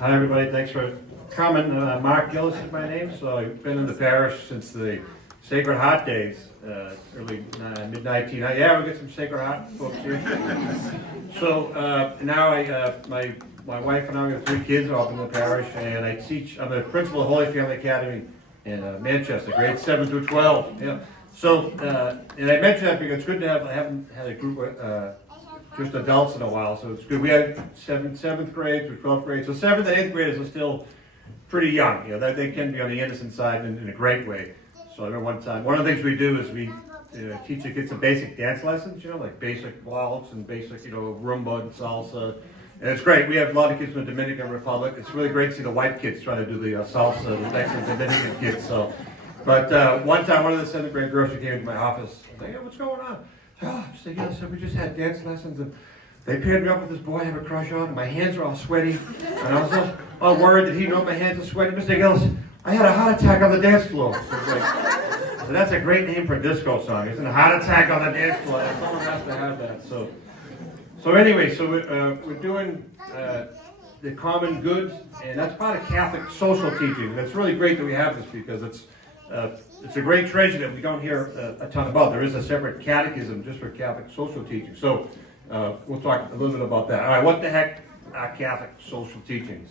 Hi everybody, thanks for coming. Mark Gillis is my name, so I've been in the parish since the Sacred Heart days, early mid-19. Yeah, we get some Sacred Heart folks here. So now my wife and I have 3 kids off in the parish, and I teach. I'm the principal of Holy Family Academy in Manchester, grades 7 through 12. Yeah. So and I mentioned that because it's good to have. I haven't had a group just adults in a while, so it's good. We had 7th grade through 12th grade. So 7th and 8th graders are still pretty young. You know, they can be on the innocent side in a great way. So I remember one time, one of the things we do is we teach the kids some basic dance lessons, you know, like basic waltz and basic, rumba and salsa. And it's great. We have a lot of kids from the Dominican Republic. It's really great to see the white kids trying to do the salsa next to the Dominican kids. So, but one time, one of the 7th grade girls, she came into my office. I was like, hey, what's going on? So we just had dance lessons, and they paired me up with this boy I have a crush on, and my hands are all sweaty, and I was all worried that he'd know my hands are sweaty. Mr. Gillis, I had a heart attack on the dance floor. So that's a great name for a disco song, isn't it? A heart attack on the dance floor. Someone has to have that. So anyway, we're doing the common good, and that's part of Catholic social teaching. And it's really great that we have this because it's a great treasure that we don't hear a ton about. There is a separate catechism just for Catholic social teaching. So we'll talk a little bit about that. All right, what the heck are Catholic social teachings?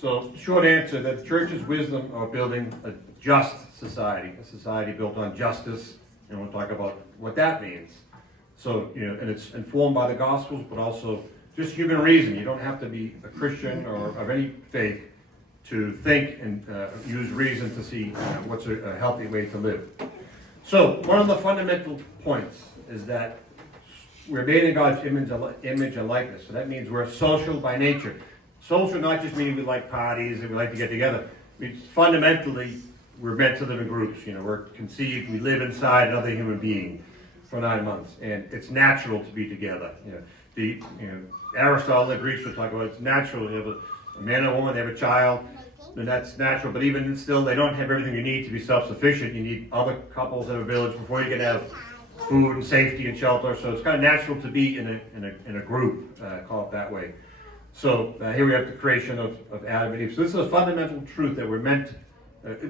So short answer, that the Church's wisdom of building a just society, a society built on justice, and we'll talk about what that means. So, and it's informed by the Gospels, but also just human reason. You don't have to be a Christian or of any faith to think and use reason to see what's a healthy way to live. So one of the fundamental points is that we're made in God's image and likeness. So that means we're social by nature. Social not just meaning we like parties and we like to get together. Fundamentally, we're meant to live in groups. We're conceived, we live inside another human being for 9 months, and it's natural to be together. Aristotle, the Greeks would talk about it's natural. You have a man and a woman, they have a child, and that's natural. But even still, they don't have everything you need to be self-sufficient. You need other couples in a village before you can have food and safety and shelter. So it's kind of natural to be in a group, call it that way. So here we have the creation of Adam and Eve. So this is a fundamental truth that we're meant.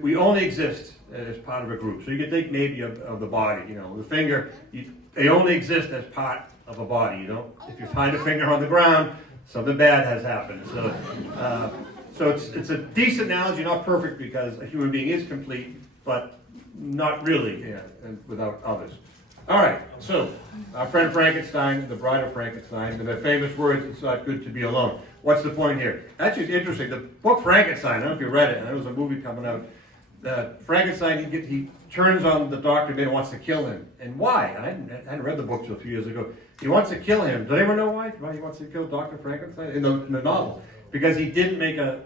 We only exist as part of a group. So you can think maybe of the body. The finger. They only exist as part of a body. If you find a finger on the ground, something bad has happened. So it's a decent analogy, not perfect because a human being is complete, but not really, and without others. All right, so our friend Frankenstein, the bride of Frankenstein, and the famous words, it's not good to be alone. What's the point here? Actually, it's interesting. The book Frankenstein, I don't know if you read it, and there was a movie coming out. Frankenstein, he turns on the doctor and wants to kill him. And why? I hadn't read the book till a few years ago. He wants to kill him. Does anyone know why he wants to kill Dr. Frankenstein in the novel? Because he didn't make a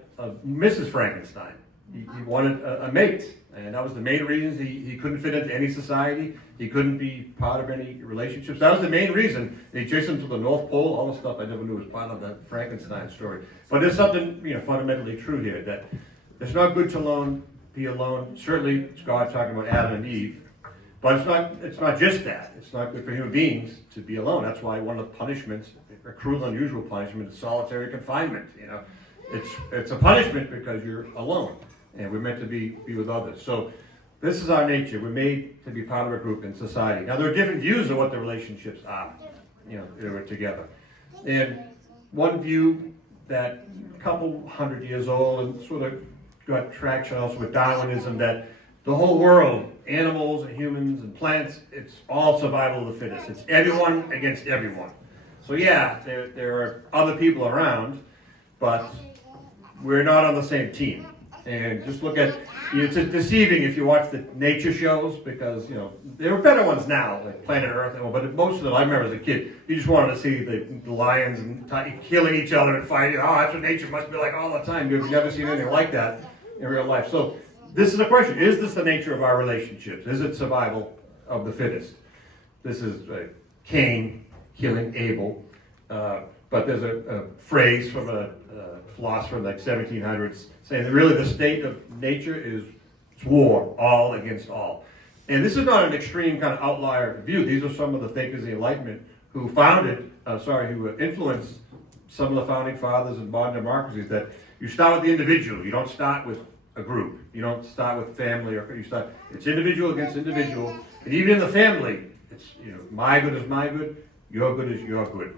Mrs. Frankenstein. He wanted a mate. And that was the main reason. He couldn't fit into any society. He couldn't be part of any relationships. That was the main reason. They chased him to the North Pole, all the stuff I never knew was part of that Frankenstein story. But there's something fundamentally true here, that it's not good to be alone. Certainly, it's God talking about Adam and Eve. But it's not just that. It's not good for human beings to be alone. That's why one of the punishments, a cruel, unusual punishment, is solitary confinement. It's a punishment because you're alone. And we're meant to be with others. So this is our nature. We're made to be part of a group in society. Now, there are different views of what the relationships are, we're together. And one view that a couple hundred years old and sort of got traction also with Darwinism, that the whole world, animals and humans and plants, it's all survival of the fittest. It's everyone against everyone. So yeah, there are other people around, but we're not on the same team. And just look at, it's deceiving if you watch the nature shows, because, there are better ones now, like Planet Earth, but most of them, I remember as a kid, you just wanted to see the lions and killing each other and fighting. Oh, that's what nature must be like all the time. You've never seen anything like that in real life. So this is a question. Is this the nature of our relationships? Is it survival of the fittest? This is Cain killing Abel. But there's a phrase from a philosopher in the 1700s saying that really the state of nature is war, all against all. And this is not an extreme kind of outlier view. These are some of the thinkers of the Enlightenment who influenced some of the founding fathers in modern democracies, that you start with the individual. You don't start with a group. You don't start with family, or it's individual against individual. And even in the family, it's, my good is my good, your good is your good.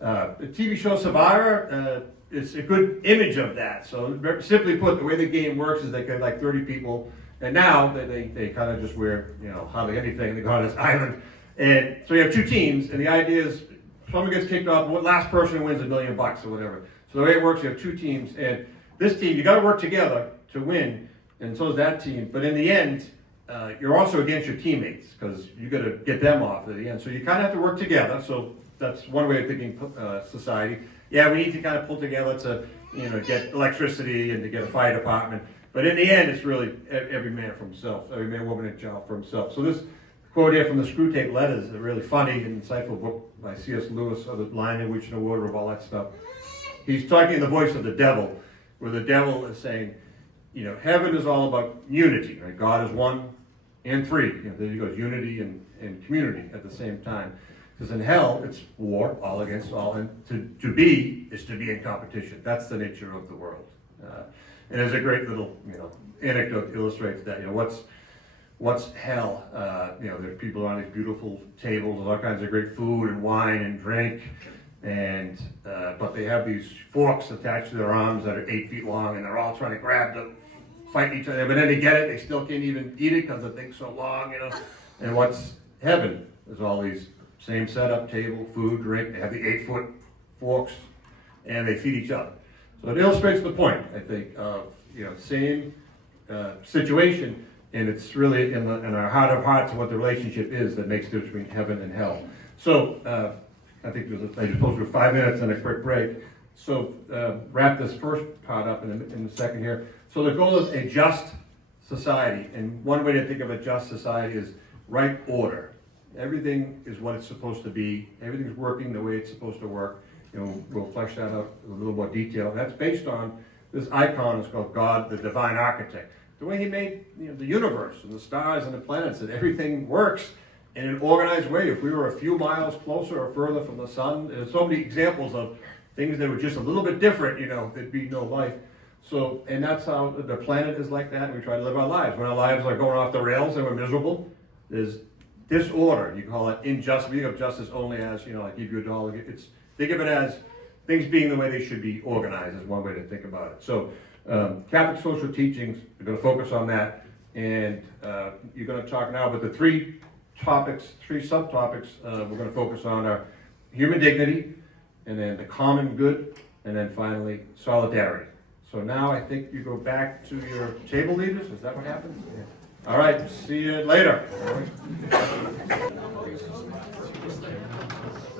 The TV show Survivor is a good image of that. So simply put, the way the game works is they get like 30 people, and now they kind of just wear, hardly anything. They go on this island, and so you have two teams, and the idea is someone gets kicked off, the last person wins $1 million or whatever. So the way it works, you have two teams, and this team, you got to work together to win, and so is that team. But in the end, you're also against your teammates, because you got to get them off at the end. So you kind of have to work together. So that's one way of thinking society. Yeah, we need to kind of pull together to, get electricity and to get a fire department. But in the end, it's really every man for himself, every man, woman, and child for himself. So this quote here from the Screwtape Letters is a really funny and insightful book by C.S. Lewis, of the Lion in Which No Wardrobe, all that stuff. He's talking in the voice of the devil, where the devil is saying, heaven is all about unity, right? God is one and three. There he goes, unity and community at the same time. Because in hell, it's war, all against all, and to be is to be in competition. That's the nature of the world. And there's a great little, anecdote that illustrates that. What's hell? There are people on these beautiful tables with all kinds of great food and wine and drink, and but they have these forks attached to their arms that are 8 feet long, and they're all trying to grab them, fight each other. But then they get it, they still can't even eat it because the thing's so long, And what's heaven? There's all these same setup, table, food, drink. They have the 8-foot forks, and they feed each other. So it illustrates the point, I think, of same situation, and it's really in our heart of hearts what the relationship is that makes the difference between heaven and hell. So I think I just posted 5 minutes and a quick break. So wrap this first part up in the second here. So the goal is a just society, and one way to think of a just society is right order. Everything is what it's supposed to be. Everything's working the way it's supposed to work. We'll flesh that out in a little more detail. That's based on this icon. It's called God, the divine architect. The way he made the universe and the stars and the planets, and everything works in an organized way. If we were a few miles closer or further from the sun, there's so many examples of things that were just a little bit different, there'd be no life. So, and that's how the planet is like that, and we try to live our lives. When our lives are going off the rails and we're miserable, there's disorder. You call it injustice. We think of justice only as, I give you a dollar. Think of it as things being the way they should be organized is one way to think about it. So Catholic social teachings, we're going to focus on that. And you're going to talk now about the three subtopics we're going to focus on are human dignity, and then the common good, and then finally solidarity. So now I think you go back to your table leaders. Is that what happens? Yeah. All right, see you later.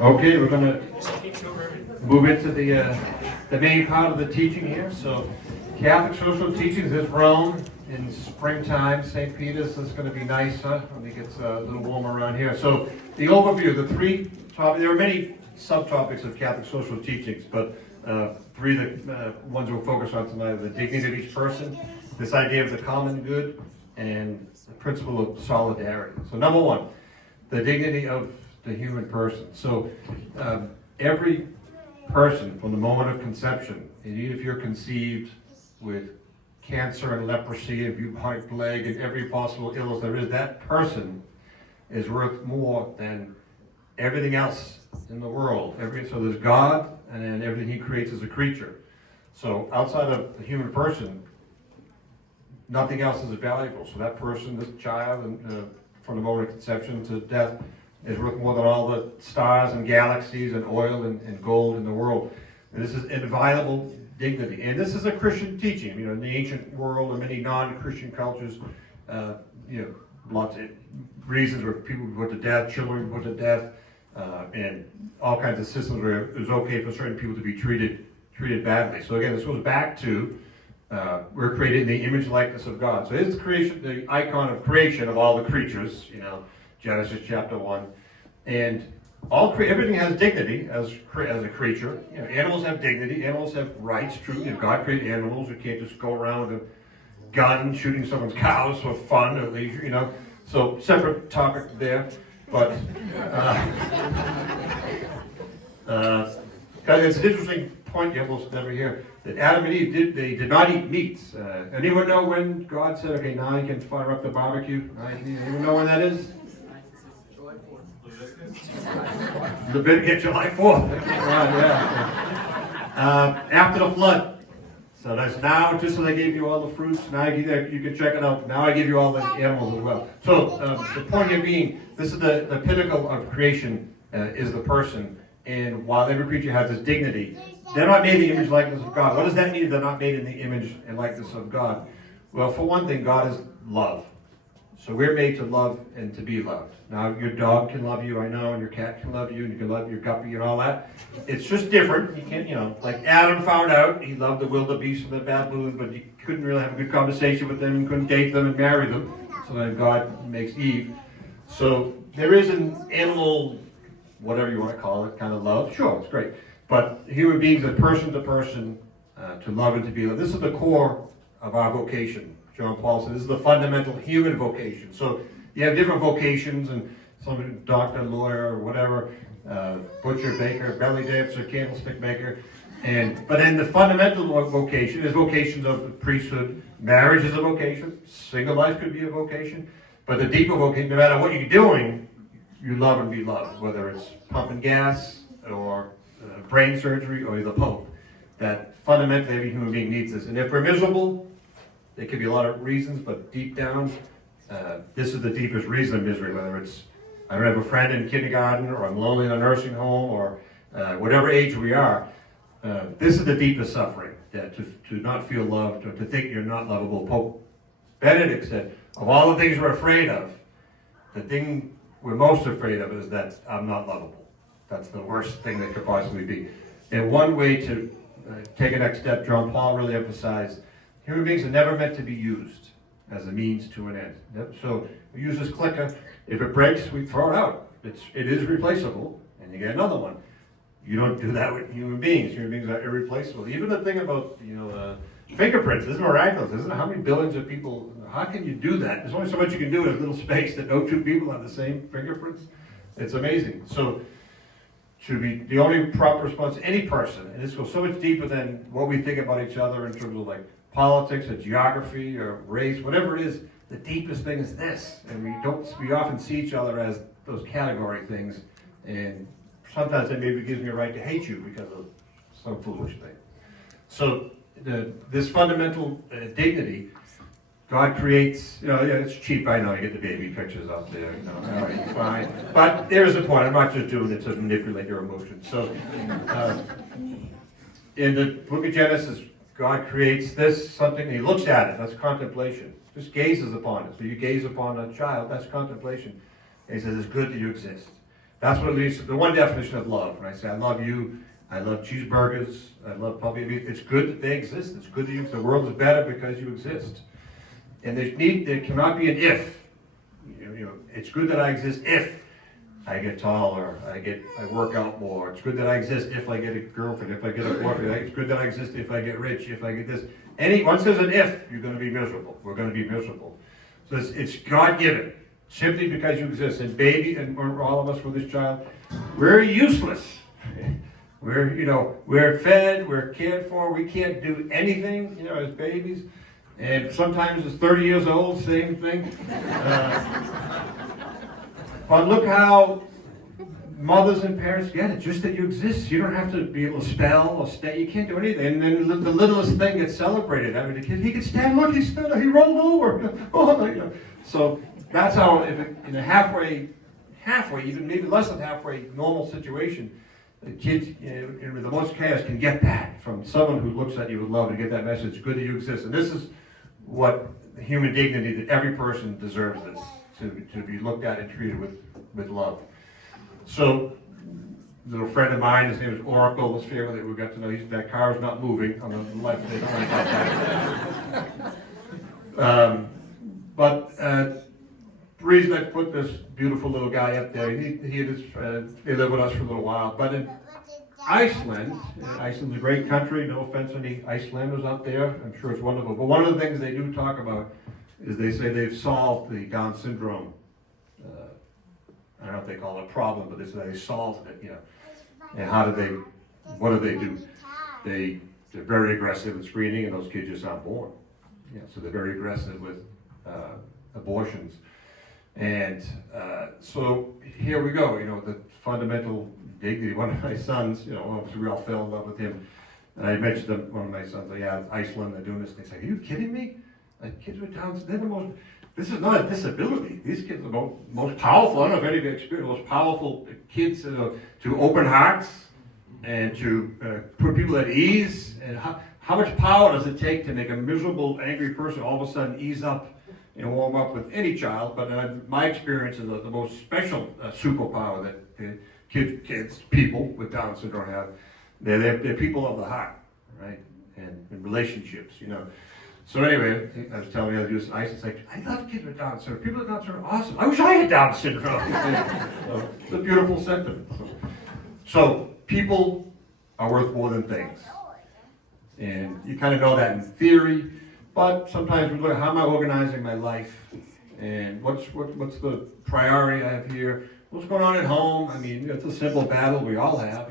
Okay, we're going to move into the main part of the teaching here. So Catholic social teachings is Rome in springtime. St. Peter's is going to be nice, huh? I think it's a little warmer around here. So the overview, the three topics, there are many subtopics of Catholic social teachings, but three ones we'll focus on tonight are the dignity of each person, this idea of the common good, and the principle of solidarity. So number one, the dignity of the human person. So every person from the moment of conception, and even if you're conceived with cancer and leprosy and bubonic plague and every possible illness there is, that person is worth more than everything else in the world. So there's God, and then everything he creates as a creature. So outside of the human person, nothing else is valuable. So that person, this child, and from the moment of conception to death, is worth more than all the stars and galaxies and oil and gold in the world. And this is inviolable dignity. And this is a Christian teaching. In the ancient world and many non-Christian cultures, lots of reasons where people were put to death, children were put to death, and all kinds of systems where it was okay for certain people to be treated badly. So again, this goes back to we're created in the image and likeness of God. So it's the icon of creation of all the creatures, Genesis chapter 1. And everything has dignity as a creature. Animals have dignity. Animals have rights. True. God created animals. You can't just go around with a gun shooting someone's cows for fun or leisure. So separate topic there. But got It's an interesting point you almost never hear, that Adam and Eve did not eat meats. Anyone know when God said, okay, now you can fire up the barbecue? Anyone know when that is? Leviticus, July 4th. After the flood. So that's now, just as I gave you all the fruits, now you can check it out. Now I give you all the animals as well. So the point here being, this is the pinnacle of creation, is the person. And while every creature has its dignity, they're not made in the image and likeness of God. What does that mean, they're not made in the image and likeness of God? Well, for one thing, God is love. So we're made to love and to be loved. Now, your dog can love you, I know, and your cat can love you, and you can love your guppy and all that. It's just different. You can't, like Adam found out, he loved the wildebeest and the baboons, but you couldn't really have a good conversation with them, and couldn't date them and marry them. So then God makes Eve. So there is an animal, whatever you want to call it, kind of love. Sure, it's great. But human beings are person to person, to love and to be loved. This is the core of our vocation. John Paul said this is the fundamental human vocation. So you have different vocations, and some doctor, lawyer, or whatever, butcher, baker, belly dancer, candlestick maker. But then the fundamental vocation is vocations of the priesthood. Marriage is a vocation. Single life could be a vocation. But the deeper vocation, no matter what you're doing, you love and be loved, whether it's pumping gas or brain surgery or the Pope. That fundamentally every human being needs this. And if we're miserable, there could be a lot of reasons, but deep down, this is the deepest reason of misery, whether it's I don't have a friend in kindergarten, or I'm lonely in a nursing home, or whatever age we are. This is the deepest suffering, to not feel loved, or to think you're not lovable. Pope Benedict said, of all the things we're afraid of, the thing we're most afraid of is that I'm not lovable. That's the worst thing that could possibly be. And one way to take a next step, John Paul really emphasized, human beings are never meant to be used as a means to an end. So we use this clicker. If it breaks, we throw it out. It is replaceable, and you get another one. You don't do that with human beings. Human beings are irreplaceable. Even the thing about fingerprints is miraculous, isn't it? How many billions of people? How can you do that? There's only so much you can do in a little space that no two people have the same fingerprints. It's amazing. So should be the only proper response to any person, and this goes so much deeper than what we think about each other in terms of like politics or geography or race, whatever it is. The deepest thing is this, and we often see each other as those category things, and sometimes that maybe gives me a right to hate you because of some foolish thing. So this fundamental dignity, God creates, it's cheap, I know, you get the baby pictures up there, all right, fine. But there's the point, I'm not just doing it to manipulate your emotions. So in the book of Genesis, God creates this, something, and he looks at it, that's contemplation. Just gazes upon it. So you gaze upon a child, that's contemplation. And he says, it's good that you exist. That's what it leads to the one definition of love. When I say, I love you, I love cheeseburgers, I love puppy meat, it's good that they exist. It's good that the world is better because you exist. And there cannot be an if. It's good that I exist if I get taller, I work out more. It's good that I exist if I get a girlfriend, if I get a boyfriend. It's good that I exist if I get rich, if I get this. Once there's an if, you're going to be miserable. We're going to be miserable. So it's God-given, simply because you exist. And baby, and all of us with this child, we're useless. We're fed, we're cared for. We can't do anything, as babies. And sometimes it's 30 years old, same thing. But look how mothers and parents get it, just that you exist. You don't have to be able to spell or stay. You can't do anything. And then the littlest thing gets celebrated. I mean, the kid, he could stand, look, he stood, he rolled over. So that's how, in a halfway, even maybe less than halfway normal situation, the kids, in the most chaos, can get that from someone who looks at you with love and get that message, it's good that you exist. And this is what human dignity, that every person deserves this, to be looked at and treated with love. So, a little friend of mine, his name is Oracle, this family that we got to know, that car is not moving on the left. They don't worry about that. But the reason I put this beautiful little guy up there, they lived with us for a little while, but in Iceland's a great country, no offense to any Icelanders out there, I'm sure it's wonderful, but one of the things they do talk about is they say they've solved the Down syndrome, I don't know if they call it a problem, but they say they solved it, And how did they what do? They're very aggressive with screening, and those kids just aren't born. Yeah, so they're very aggressive with abortions. And so here we go, the fundamental dignity. One of my sons, obviously we all fell in love with him. And I mentioned to one of my sons, Iceland, they're doing this. They say, are you kidding me? Like, kids with Down syndrome, this is not a disability. These kids are the most powerful, I don't know if any of you experienced, the most powerful kids to open hearts and to put people at ease. And how much power does it take to make a miserable, angry person all of a sudden ease up and warm up with any child? But my experience is the most special superpower that people with Down syndrome have. They're people of the heart, right? And relationships, So anyway, I was telling the other dude, I was like, I love kids with Down syndrome. People with Down syndrome are awesome. I wish I had Down syndrome. So it's a beautiful sentiment. So people are worth more than things. And you kind of know that in theory, but sometimes we look at how am I organizing my life, and what's the priority I have here, what's going on at home. I mean, it's a simple battle we all have,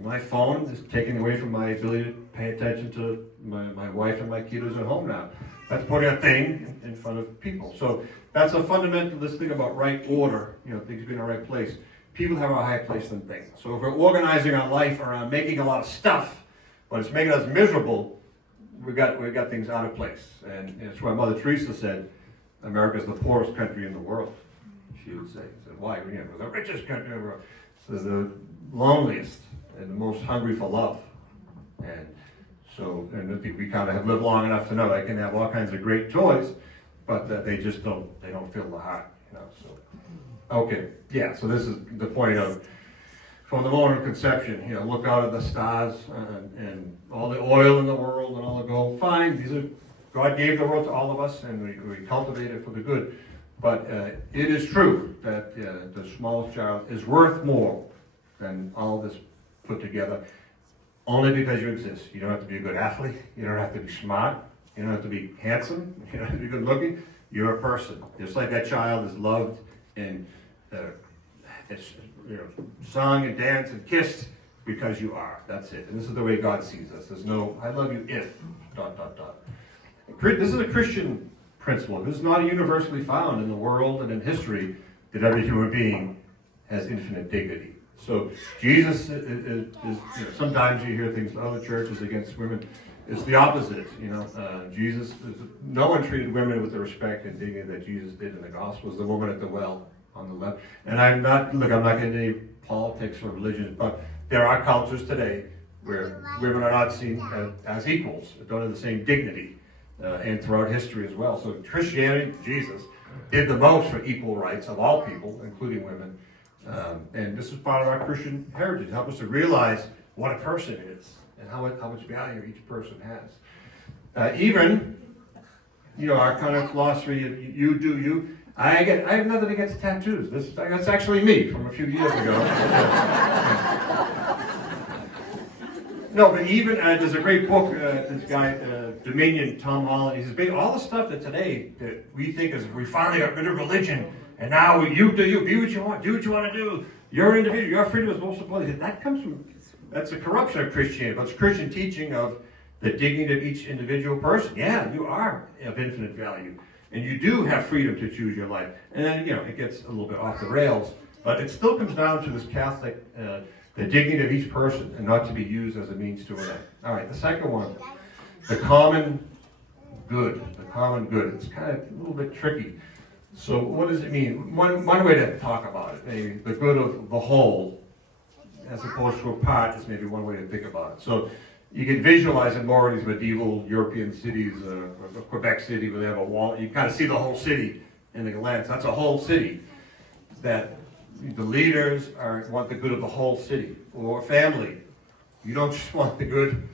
My phone is taken away from my ability to pay attention to my wife and my kiddos at home now. That's putting a thing in front of people. So that's a fundamental, this thing about right order, things being in the right place. People have a higher place than things. So if we're organizing our life around making a lot of stuff, but it's making us miserable, we've got things out of place. And it's why Mother Teresa said, America's the poorest country in the world. She would say, why? We're the richest country in the world. So the loneliest and the most hungry for love. And so, and I think we kind of have lived long enough to know they can have all kinds of great toys, but they just don't fill the heart, so. Okay, yeah, so this is the point of, from the moment of conception, look out at the stars and all the oil in the world and all the gold. Fine, God gave the world to all of us, and we cultivate it for the good. But it is true that the smallest child is worth more than all this put together, only because you exist. You don't have to be a good athlete. You don't have to be smart. You don't have to be handsome. You don't have to be good looking. You're a person. Just like that child is loved and sung and danced and kissed because you are. That's it. And this is the way God sees us. There's no, I love you if, ... This is a Christian principle. This is not universally found in the world and in history that every human being has infinite dignity. So Jesus is sometimes you hear things in other churches against women. It's the opposite. Jesus, no one treated women with the respect and dignity that Jesus did in the Gospels. The woman at the well on the left. And I'm not getting any politics or religion, but there are cultures today where women are not seen as equals, don't have the same dignity, and throughout history as well. So Christianity, Jesus, did the most for equal rights of all people, including women. And this is part of our Christian heritage, help us to realize what a person is and how much value each person has. Even, our kind of philosophy, you do you. I have nothing against tattoos. That's actually me from a few years ago. No, but even there's a great book. This guy, Dominion, Tom Holland. He says, all the stuff that today that we think is we finally got rid of religion, and now you do you, be what you want, do what you want to do. Your individual, your freedom is most important. That comes from that's a corruption of Christianity. But it's Christian teaching of the dignity of each individual person. Yeah, you are of infinite value. And you do have freedom to choose your life. And then, it gets a little bit off the rails. But it still comes down to this Catholic, the dignity of each person, and not to be used as a means to an end. All right, the second one, the common good. The common good. It's kind of a little bit tricky. So what does it mean? One way to talk about it, maybe the good of the whole, as opposed to a part, is maybe one way to think about it. So you can visualize it more in these medieval European cities, Quebec City, where they have a wall. You kind of see the whole city in the glance. That's a whole city that the leaders want the good of the whole city or family. You don't just want the good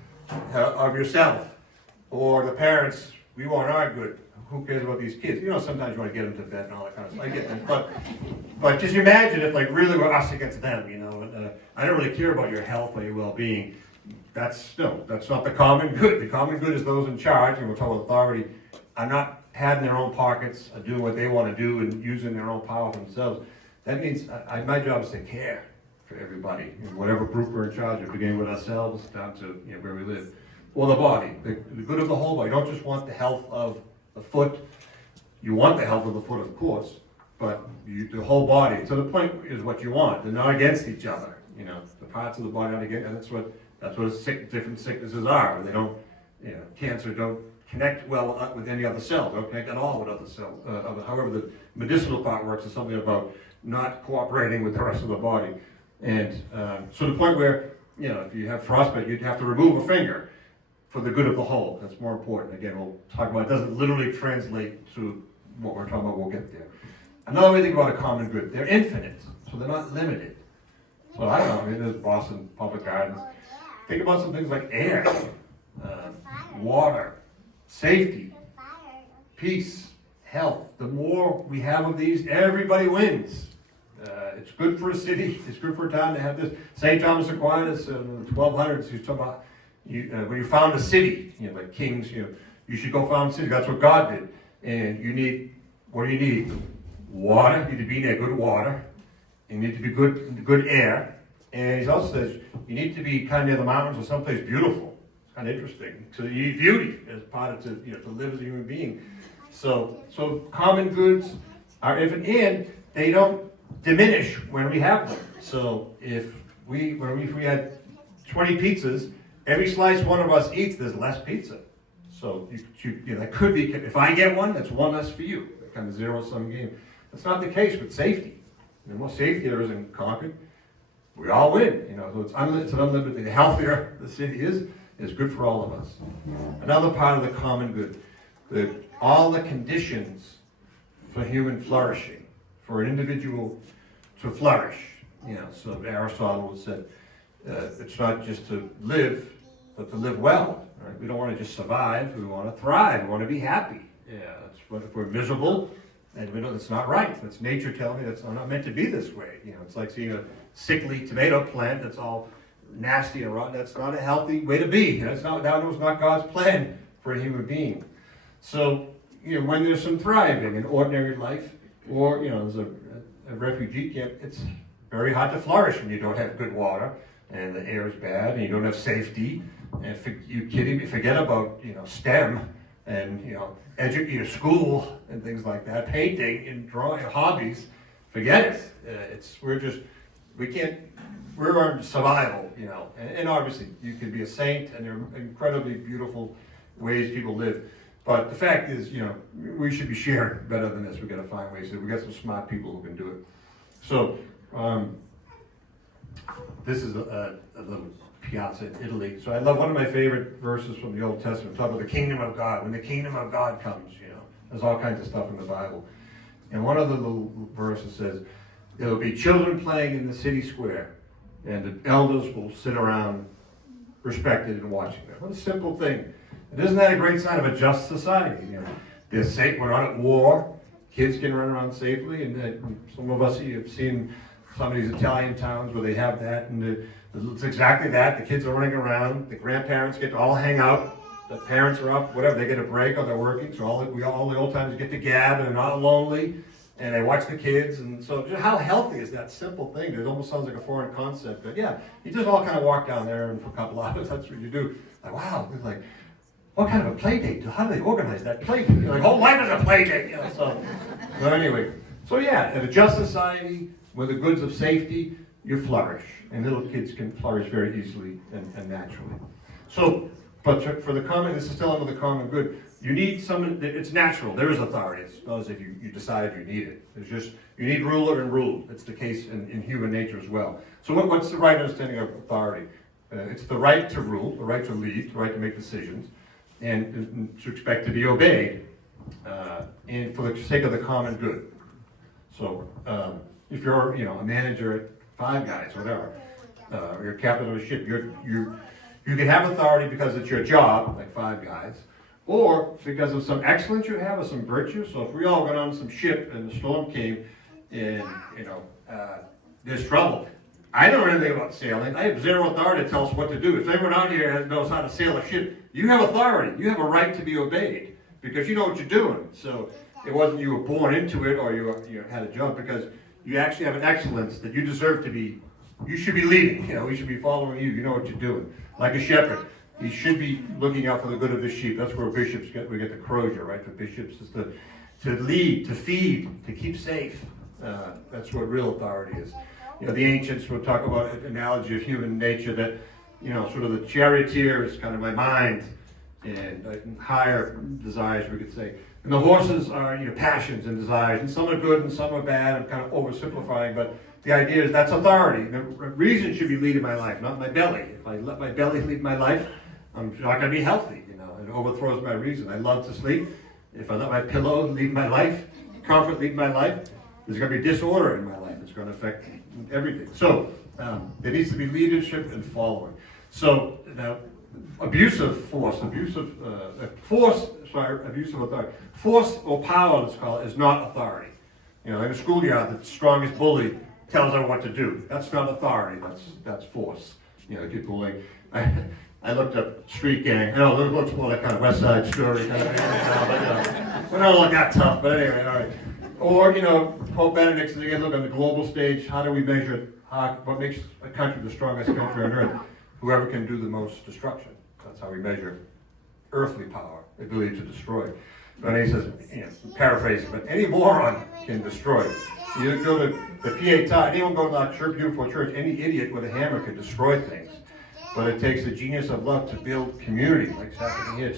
of yourself. Or the parents, we want our good. Who cares about these kids? Sometimes you want to get them to bed and all that kind of stuff. I get that. But just imagine if really we're us against them, I don't really care about your health or your well-being. That's not the common good. The common good is those in charge, and we're talking authority, are not padding their own pockets, are doing what they want to do and using their own power for themselves. That means my job is to care for everybody, in whatever group we're in charge of, beginning with ourselves down to where we live. Or the body, the good of the whole body. You don't just want the health of the foot. You want the health of the foot, of course, but the whole body. So the point is what you want. They're not against each other. The parts of the body are not against, and that's what different sicknesses are. They don't, cancer don't connect well with any other cell. Don't connect at all with other cells. However, the medicinal part works is something about not cooperating with the rest of the body. And so the point where, if you have frostbite, you'd have to remove a finger for the good of the whole. That's more important. Again, we'll talk about it. It doesn't literally translate to what we're talking about. We'll get there. Another way to think about a common good. They're infinite, so they're not limited. So I don't know, there's Boston Public Gardens. Think about some things like air, water, safety, peace, health. The more we have of these, everybody wins. It's good for a city. It's good for a town to have this. St. Thomas Aquinas in the 1200s, he was talking about when you found a city, like kings, you should go found a city. That's what God did. And what do you need? Water. You need to be near good water. You need to be good air. And he also says you need to be kind of near the mountains or someplace beautiful. It's kind of interesting. So you need beauty as part of to live as a human being. So common goods are infinite, and they don't diminish when we have them. So if we had 20 pizzas, every slice one of us eats, there's less pizza. So that could be, if I get one, that's one less for you. That kind of zero-sum game. That's not the case with safety. The more safety there is in Concord, we all win. So it's unlimited. The healthier the city is good for all of us. Another part of the common good, all the conditions for human flourishing, for an individual to flourish. So Aristotle said, it's not just to live, but to live well. Right? We don't want to just survive. We want to thrive. We want to be happy. That's what, if we're miserable, and we know that's not right. That's nature telling me I'm not meant to be this way. It's like seeing a sickly tomato plant that's all nasty and rotten. That's not a healthy way to be. That was not God's plan for a human being. So, when there's some thriving in ordinary life, or, there's a refugee camp, it's very hard to flourish when you don't have good water, and the air is bad, and you don't have safety, and you kidding me, forget about, STEM, and, school, and things like that, painting and drawing, hobbies, forget it. We're on survival, and obviously you can be a saint, and there are incredibly beautiful ways people live. But the fact is, we should be sharing better than this. We've got to find ways. We've got some smart people who can do it. So, this is a little piazza in Italy. So I love one of my favorite verses from the Old Testament. Talk about the kingdom of God. When the kingdom of God comes, there's all kinds of stuff in the Bible. And one of the little verses says, there will be children playing in the city square, and the elders will sit around respected and watching them. What a simple thing. And isn't that a great sign of a just society? They're safe. We're not at war. Kids can run around safely. And some of us have seen some of these Italian towns where they have that. And it's exactly that. The kids are running around. The grandparents get to all hang out. The parents are up, whatever. They get a break or they're working. So all the old timers get to gab and they're not lonely. And they watch the kids. And so just how healthy is that simple thing? It almost sounds like a foreign concept. But yeah, you just all kind of walk down there and for a couple hours, that's what you do. Like, wow. It's like, what kind of a play date? How do they organize that play date? Like, whole life is a play date. So anyway. So yeah, in a just society, with the goods of safety, you flourish. And little kids can flourish very easily and naturally. So, but for the common, this is still under the common good. You need someone, it's natural. There is authority. It's not as if you decide you need it. It's just, you need ruler and rule. It's the case in human nature as well. So what's the right understanding of authority? It's the right to rule, the right to lead, the right to make decisions, and to expect to be obeyed, and for the sake of the common good. So if you're a manager at Five Guys, whatever, or you're captain of a ship, you can have authority because it's your job, like Five Guys, or because of some excellence you have or some virtue. So if we all went on some ship and the storm came and there's trouble, I don't know anything about sailing. I have zero authority to tell us what to do. If anyone out here knows how to sail a ship, you have authority. You have a right to be obeyed because you know what you're doing. So it wasn't you were born into it or you had a job, because you actually have an excellence that you deserve to be you should be leading. We should be following you. You know what you're doing. Like a shepherd, he should be looking out for the good of the sheep. That's where bishops we get the crozier, right? For bishops is to lead, to feed, to keep safe. That's what real authority is. The ancients would talk about an analogy of human nature that, sort of the charioteer is kind of my mind and higher desires, we could say. And the horses are, passions and desires, and some are good and some are bad. I'm kind of oversimplifying, but the idea is that's authority. The reason should be leading my life, not my belly. If I let my belly lead my life, I'm not going to be healthy. It overthrows my reason. I love to sleep. If I let my pillow lead my life, comfort lead my life, there's going to be disorder in my life. It's going to affect everything. So there needs to be leadership and following. So now, abuse of authority. Force or power, let's call it, is not authority. In a schoolyard, the strongest bully tells them what to do. That's not authority. That's force. People like I looked up street gang. It looks more like kind of West Side Story kind of thing. We're not that tough, but anyway, all right. Or Pope Benedict says, again, look on the global stage. How do we measure what makes a country the strongest country on earth? Whoever can do the most destruction. That's how we measure earthly power, the ability to destroy. And he says, paraphrasing, but any moron can destroy. You go to the Pietà, anyone go to that beautiful church, any idiot with a hammer can destroy things. But it takes the genius of love to build community, like it's happening here,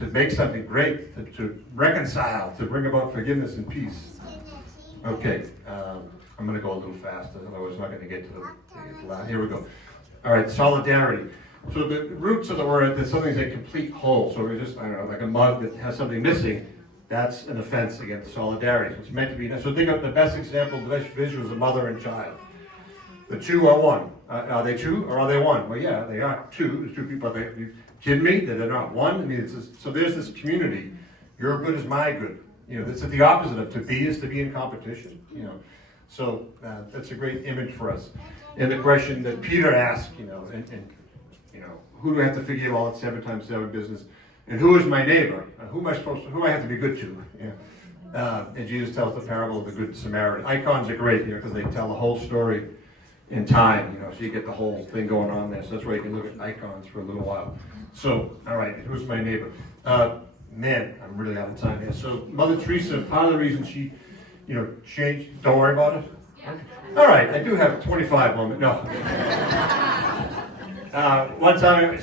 to make something great, to reconcile, to bring about forgiveness and peace. Okay, I'm going to go a little faster, otherwise I'm not going to get to the last. Here we go. All right, solidarity. So the roots of the word, that something's a complete whole. So we're just, like a mug that has something missing, that's an offense against solidarity. So it's meant to be. So think of the best example, the best visual is a mother and child. The two are one. Are they two or are they one? Well, yeah, they are two. There's two people. Are you kidding me? That they're not one? I mean, so there's this community. Your good is my good. This is the opposite of to be is to be in competition. So that's a great image for us. And the question that Peter asked, who do I have to forgive all that 7 times 7 business? And who is my neighbor? Who do I have to be good to? And Jesus tells the parable of the Good Samaritan. Icons are great because they tell the whole story in time, so you get the whole thing going on there. So that's why you can look at icons for a little while. So, all right, who's my neighbor? Man, I'm really out of time here. So Mother Teresa, part of the reason she, changed, don't worry about it. Yeah. All right, I do have 25 moments. No. One time,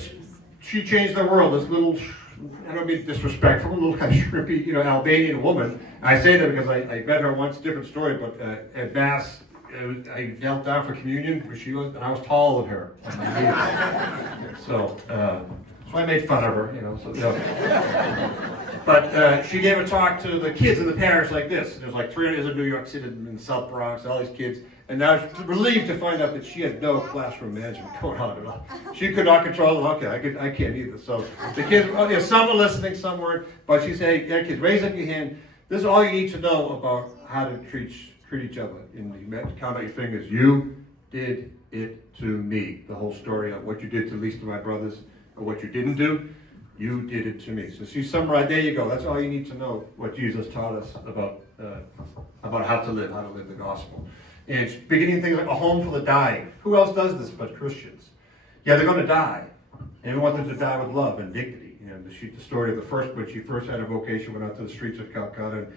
she changed the world. This little, I don't mean disrespectful, little kind of shrimpy, Albanian woman. I say that because I met her once, different story, but at Mass, I knelt down for communion, where she was, and I was taller than her. So I made fun of her, But she gave a talk to the kids in the parish like this. There's like 300 in New York City, in the South Bronx, all these kids. And I was relieved to find out that she had no classroom management going on at all. She could not control them. Okay, I can't either. So the kids, some are listening, some weren't. But she said, hey, yeah, kids, raise up your hand. This is all you need to know about how to treat each other. Count out your fingers. You did it to me. The whole story of what you did to the least of my brothers, or what you didn't do, you did it to me. So she summarized. There you go. That's all you need to know. What Jesus taught us about how to live the gospel. And it's beginning things like a home for the dying. Who else does this but Christians? Yeah, they're going to die, and we want them to die with love and dignity. The story of the first, when she first had a vocation, went out to the streets of Calcutta and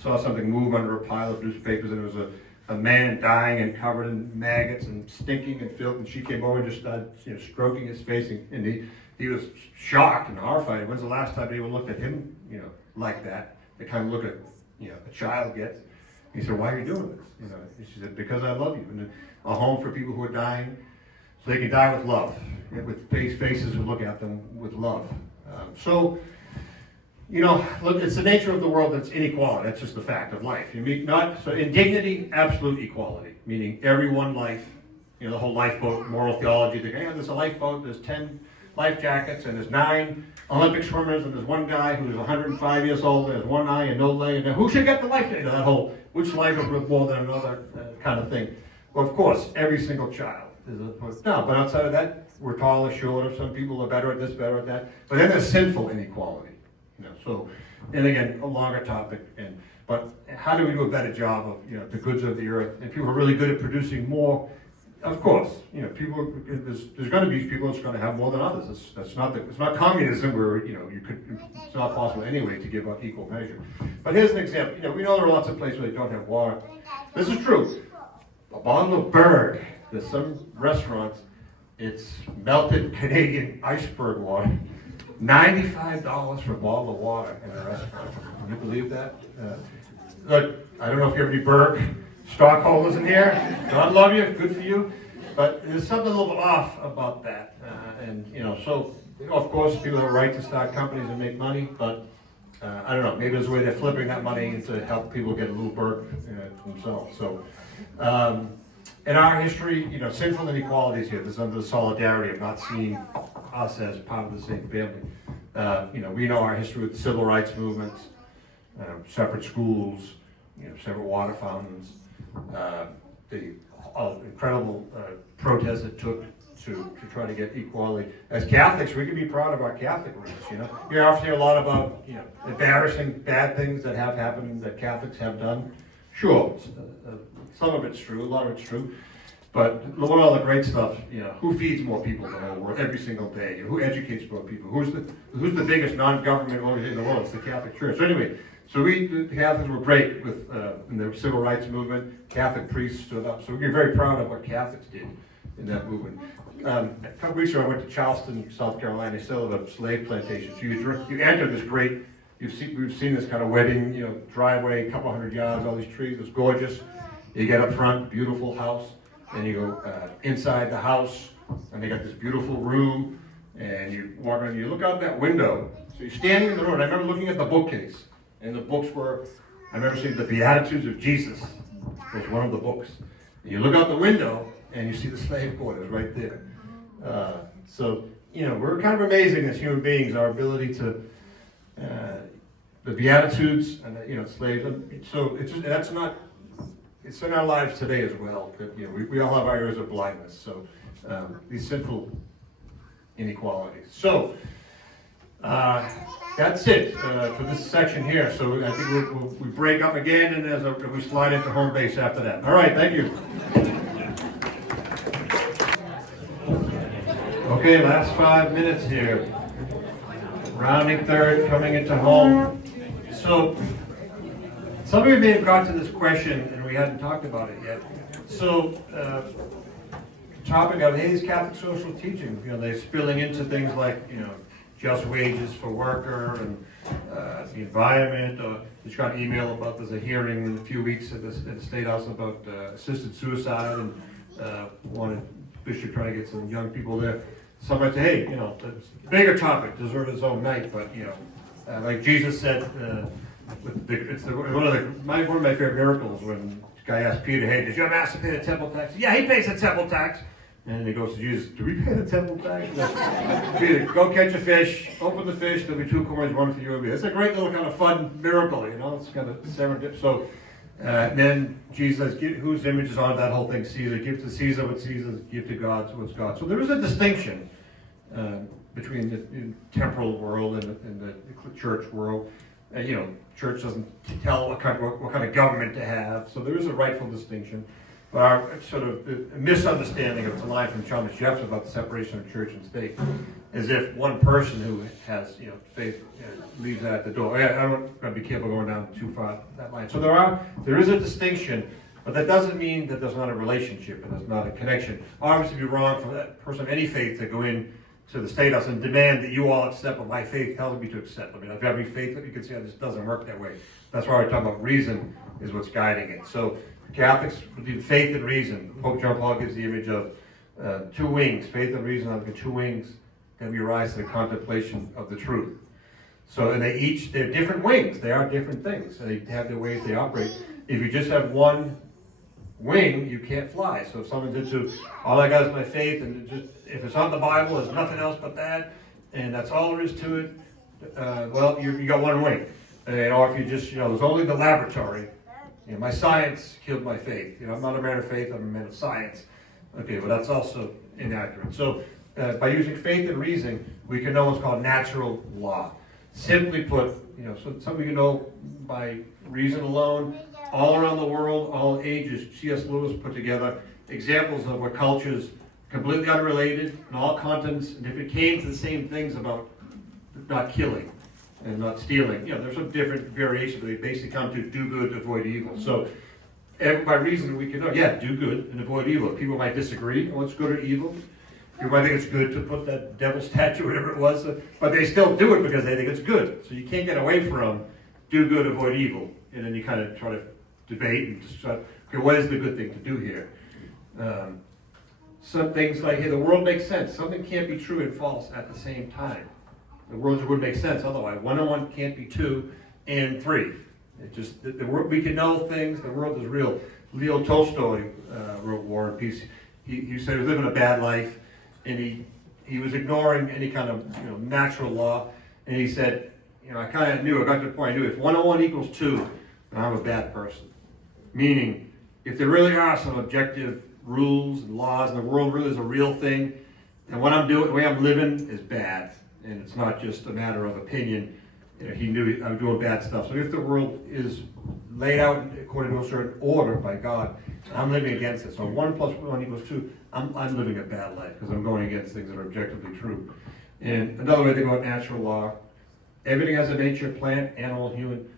saw something move under a pile of newspapers, and it was a man dying and covered in maggots and stinking and filth, and she came over and just started stroking his face, and he was shocked and horrified. When's the last time anyone looked at him like that? The kind of look at a child gets. He said, why are you doing this? And she said, because I love you. And a home for people who are dying, so they can die with love, with faces who look at them with love. Look, it's the nature of the world that's inequality. That's just the fact of life. So in dignity, absolute equality, meaning every one life, the whole lifeboat, moral theology, there's a lifeboat, there's 10 life jackets, and there's 9 Olympic swimmers, and there's one guy who's 105 years old, and has one eye and no leg, and who should get the life jacket? That whole, which life is worth more than another kind of thing. Well, of course, every single child is but outside of that, we're taller, shorter, some people are better at this, better at that, but then there's sinful inequality. And again, a longer topic, but how do we do a better job of the goods of the earth? And people are really good at producing more of course, people. There's going to be people that's going to have more than others. It's not communism where it's not possible anyway to give up equal measure. But here's an example. We know there are lots of places where they don't have water. This is true. A bottle of Berg. There's some restaurants. It's melted Canadian iceberg water. $95 for a bottle of water in a restaurant. Can you believe that? Look, I don't know if you have any Berg stockholders in here. God love you, good for you. But there's something a little bit off about that. So of course people have a right to start companies and make money, but I don't know, maybe there's a way they're flipping that money to help people get a little Berg themselves. So in our history, sinful inequalities here, there's under the solidarity of not seeing us as part of the same family. We know our history with the civil rights movements, separate schools, separate water fountains, the incredible protests it took to try to get equality. As Catholics, we can be proud of our Catholic roots. You often hear a lot about embarrassing bad things that have happened that Catholics have done. Sure, some of it's true, a lot of it's true. But one of the great stuff, who feeds more people in the whole world every single day? Who educates more people? Who's the biggest non-government organization in the world? It's the Catholic Church. So anyway, the Catholics were great with in the civil rights movement. Catholic priests stood up. So we're very proud of what Catholics did in that movement. A couple weeks ago, I went to Charleston, South Carolina. They still have a slave plantation. So you enter this great. We've seen this kind of wedding, driveway, a couple hundred yards, all these trees. It's gorgeous. You get up front, beautiful house. Then you go inside the house, and they got this beautiful room, and you walk around, you look out that window. So you're standing in the room, and I remember looking at the bookcase, and the books were, I remember seeing the Beatitudes of Jesus was one of the books. And you look out the window, and you see the slave quarters right there. We're kind of amazing as human beings, our ability to, the Beatitudes, and slaves, so that's not, it's in our lives today as well. That, we all have our areas of blindness. So these sinful inequalities. So that's it for this section here. So I think we break up again, and we slide into home base after that. All right, thank you. Okay, last 5 minutes here. Rounding third, coming into home. So some of you may have got to this question, and we hadn't talked about it yet. So, topic of, hey, these Catholic social teachings, they're spilling into things like, just wages for worker and the environment. Just got an email about there's a hearing in a few weeks at the State House about assisted suicide, and wanted Bishop trying to get some young people there. Somebody say, hey, the bigger topic deserves its own night, but like Jesus said. It's one of my favorite miracles when the guy asked Peter, hey, does your master pay the temple tax? Yeah, he pays the temple tax. And he goes to Jesus, do we pay the temple tax? Peter, go catch a fish, open the fish, there'll be 2 coins, one for you and me. It's a great little kind of fun miracle, it's kind of serendipity. So then Jesus says, whose image is on that whole thing? Caesar. Give to Caesar what Caesar, give to God what's God. So there is a distinction between the temporal world and the church world. Church doesn't tell what kind of government to have, so there is a rightful distinction. But our sort of misunderstanding of the line from Thomas Jefferson about the separation of church and state is if one person who has faith leaves that at the door. I'm going to be careful going down too far that line. So there is a distinction, but that doesn't mean that there's not a relationship and there's not a connection. Obviously, it'd be wrong for that person of any faith to go in to the State House and demand that you all accept what my faith tells me to accept. I mean, if you have any faith, you can see this doesn't work that way. That's why we're talking about reason is what's guiding it. So Catholics believe faith and reason. Pope John Paul gives the image of 2 wings. Faith and reason are like 2 wings that we rise to the contemplation of the truth. So and they're different wings. They are different things. And they have their ways they operate. If you just have one wing, you can't fly. So if someone's into, all I got is my faith, and if it's on the Bible, there's nothing else but that, and that's all there is to it, well, you got one wing. Or if you just, there's only the laboratory. My science killed my faith. I'm not a man of faith, I'm a man of science. Okay, well, that's also inaccurate. So by using faith and reason, we can know what's called natural law. Simply put, so something by reason alone, all around the world, all ages, C.S. Lewis put together examples of where cultures completely unrelated in all continents, and if it came to the same things about not killing and not stealing, there's some different variations, but they basically come to do good, avoid evil. So, by reason we can know, do good and avoid evil. People might disagree on what's good or evil. People might think it's good to put that devil statue, whatever it was, but they still do it because they think it's good. So you can't get away from do good, avoid evil. And then you kind of try to debate and decide, okay, what is the good thing to do here? Some things like, hey, the world makes sense. Something can't be true and false at the same time. The world would make sense otherwise. 1 and 1 can't be 2 and 3. It just, the world, we can know things, the world is real. Leo Tolstoy wrote War and Peace. He said he was living a bad life, and he was ignoring any kind of natural law, and he said, I kind of knew, I got to the point, I knew if 1 and 1 equals 2, then I'm a bad person. Meaning, if there really are some objective rules and laws, and the world really is a real thing, then what I'm doing, the way I'm living is bad, and it's not just a matter of opinion. He knew I'm doing bad stuff. So if the world is laid out according to a certain order by God, I'm living against it. So 1 plus 1 equals 2, I'm living a bad life because I'm going against things that are objectively true. And another way to think about natural law, everything has a nature, plant, animal, human,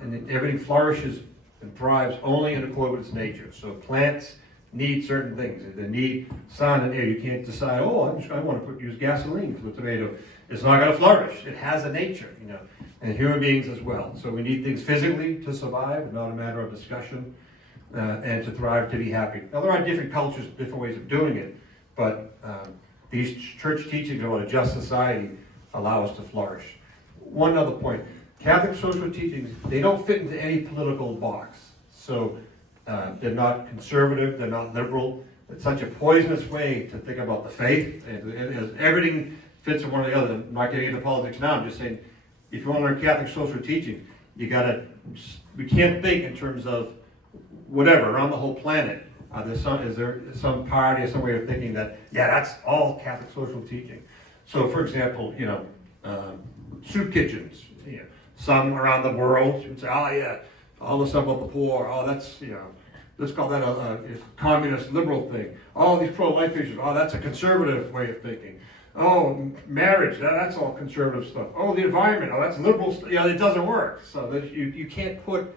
and everything flourishes and thrives only in accordance with its nature. So plants need certain things. They need sun and air. You can't decide, I want to use gasoline for the tomato. It's not going to flourish. It has a nature, and human beings as well. So we need things physically to survive, not a matter of discussion, and to thrive, to be happy. Now, there are different cultures, different ways of doing it, but these church teachings about a just society allow us to flourish. One other point, Catholic social teachings, they don't fit into any political box. So they're not conservative, they're not liberal. It's such a poisonous way to think about the faith, and everything fits in one or the other. I'm not getting into politics now, I'm just saying, if you want to learn Catholic social teaching, we can't think in terms of whatever, around the whole planet. Is there some party or some way of thinking that, that's all Catholic social teaching? So, for example, soup kitchens, some around the world would say, all the stuff about the poor, that's, let's call that a communist liberal thing. All these pro-life issues, that's a conservative way of thinking. Marriage, that's all conservative stuff. The environment, that's liberal stuff. It doesn't work. So that you can't put,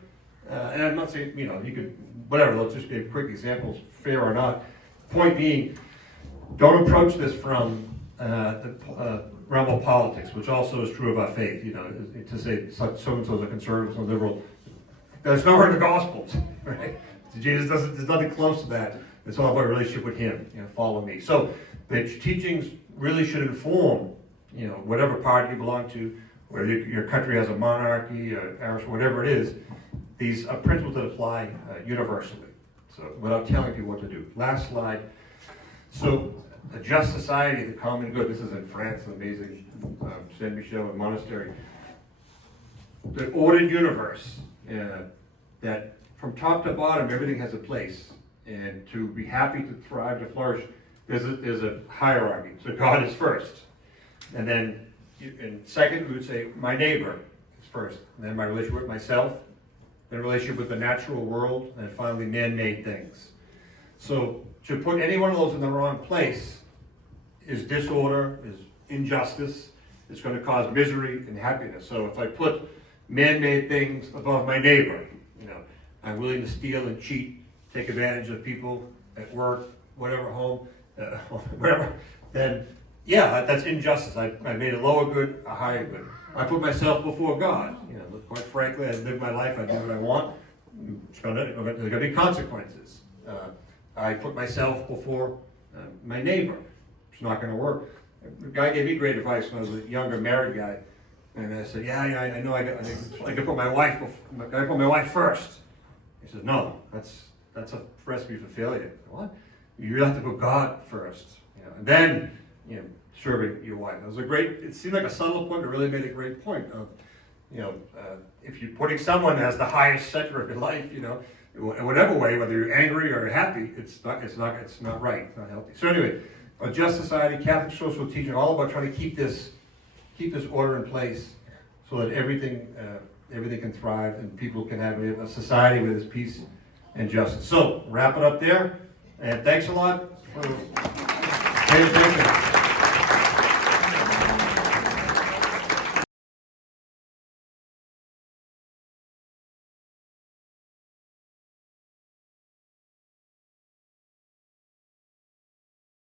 and I'm not saying, you could, whatever, let's just give quick examples, fair or not. Point being, don't approach this from the realm of politics, which also is true of our faith, to say so-and-so is a conservative, so liberal. That's nowhere in the Gospels, right? Jesus there's nothing close to that. It's all about a relationship with Him, follow me. So the teachings really should inform, whatever party you belong to, whether your country has a monarchy, or whatever it is, these are principles that apply universally. So without telling people what to do. Last slide. So a just society, the common good. This is in France, an amazing Saint Michel monastery. The ordered universe, that from top to bottom, everything has a place. And to be happy, to thrive, to flourish, there's a hierarchy. So God is first. And then, and second, we would say my neighbor is first. And then my relationship with myself, then relationship with the natural world, and finally man-made things. So to put any one of those in the wrong place is disorder, is injustice. It's going to cause misery and happiness. So if I put man-made things above my neighbor, I'm willing to steal and cheat, take advantage of people at work, whatever, home, whatever, then that's injustice. I made a lower good, a higher good. I put myself before God. Quite frankly, I live my life, I do what I want. There's going to be consequences. I put myself before my neighbor. It's not going to work. The guy gave me great advice when I was a younger married guy, and I said, I know I can put my wife first. He said, no, that's a recipe for failure. What? You have to put God first, and then serving your wife. It seemed like a subtle point, but really made a great point of, if you're putting someone as the highest center of your life, in whatever way, whether you're angry or happy, it's not right, it's not healthy. So anyway, a just society, Catholic social teaching, all about trying to keep this order in place so that everything can thrive and people can have a society where there's peace and justice. So wrap it up there. And thanks a lot for